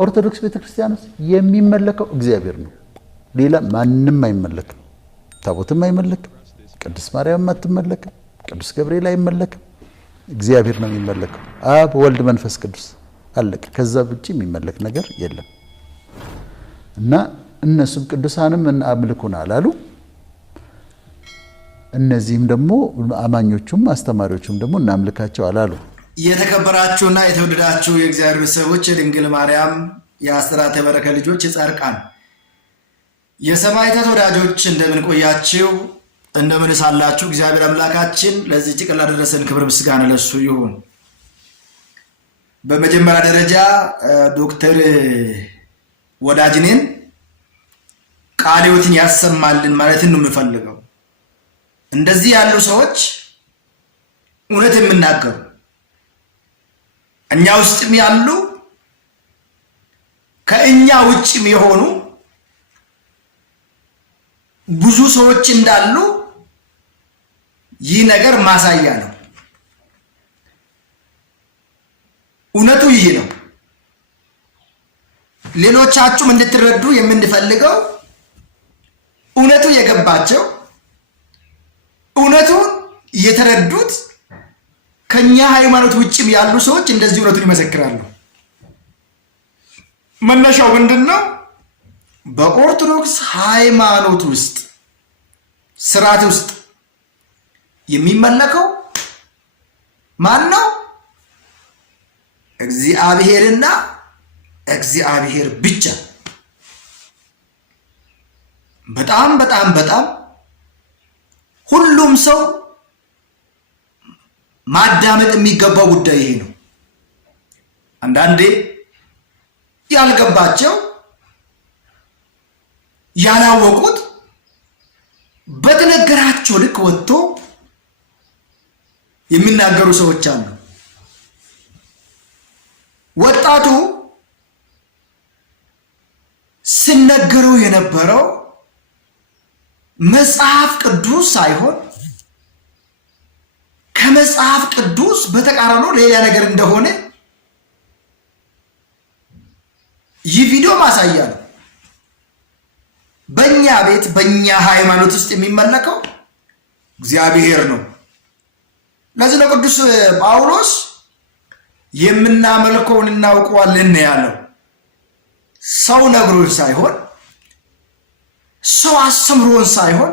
ኦርቶዶክስ ቤተክርስቲያን ውስጥ የሚመለከው እግዚአብሔር ነው። ሌላ ማንንም አይመለክም። ታቦትም አይመለክም። ቅድስት ማርያም አትመለክም። ቅዱስ ገብርኤል አይመለክም። እግዚአብሔር ነው የሚመለከው። አብ ወልድ መንፈስ ቅዱስ አለቀ። ከዛ ውጪ የሚመለክ ነገር የለም። እና እነሱም ቅዱሳንም አምልኩን አላሉ። እነዚህም ደግሞ አማኞቹም አስተማሪዎቹም ደግሞ እናምልካቸው አላሉ። የተከበራችሁና የተወደዳችሁ የእግዚአብሔር ሰዎች፣ የድንግል ማርያም የአስራተ በረከት ልጆች፣ የጻድቃን የሰማዕታት ወዳጆች እንደምን ቆያችሁ? እንደምን ሳላችሁ? እግዚአብሔር አምላካችን ለዚህ ጭቅላ ላደረሰን ክብር ምስጋና ለሱ ይሁን። በመጀመሪያ ደረጃ ዶክተር ወዳጅኔን ቃለ ሕይወትን ያሰማልን ማለትን ነው የምፈልገው። እንደዚህ ያሉ ሰዎች እውነት የምናገሩ እኛ ውስጥም ያሉ ከእኛ ውጭም የሆኑ ብዙ ሰዎች እንዳሉ ይህ ነገር ማሳያ ነው። እውነቱ ይህ ነው። ሌሎቻችሁም እንድትረዱ የምንፈልገው እውነቱ የገባቸው እውነቱን የተረዱት ከኛ ሃይማኖት ውጭም ያሉ ሰዎች እንደዚህ እውነቱን ይመሰክራሉ። መነሻው ምንድነው? በኦርቶዶክስ ሃይማኖት ውስጥ ስርዓት ውስጥ የሚመለከው ማን ነው? እግዚአብሔርና እግዚአብሔር ብቻ። በጣም በጣም በጣም ሁሉም ሰው ማዳመጥ የሚገባው ጉዳይ ይሄ ነው። አንዳንዴ ያልገባቸው ያላወቁት በተነገራቸው ልክ ወጥቶ የሚናገሩ ሰዎች አሉ። ወጣቱ ሲነገረው የነበረው መጽሐፍ ቅዱስ ሳይሆን ከመጽሐፍ ቅዱስ በተቃራኒ ሌላ ነገር እንደሆነ ይህ ቪዲዮ ማሳያ ነው። በእኛ ቤት በእኛ ሃይማኖት ውስጥ የሚመለከው እግዚአብሔር ነው። ለዚህ ነው ቅዱስ ጳውሎስ የምናመልከውን እናውቀዋለን ያለው። ሰው ነግሮን ሳይሆን ሰው አስተምሮን ሳይሆን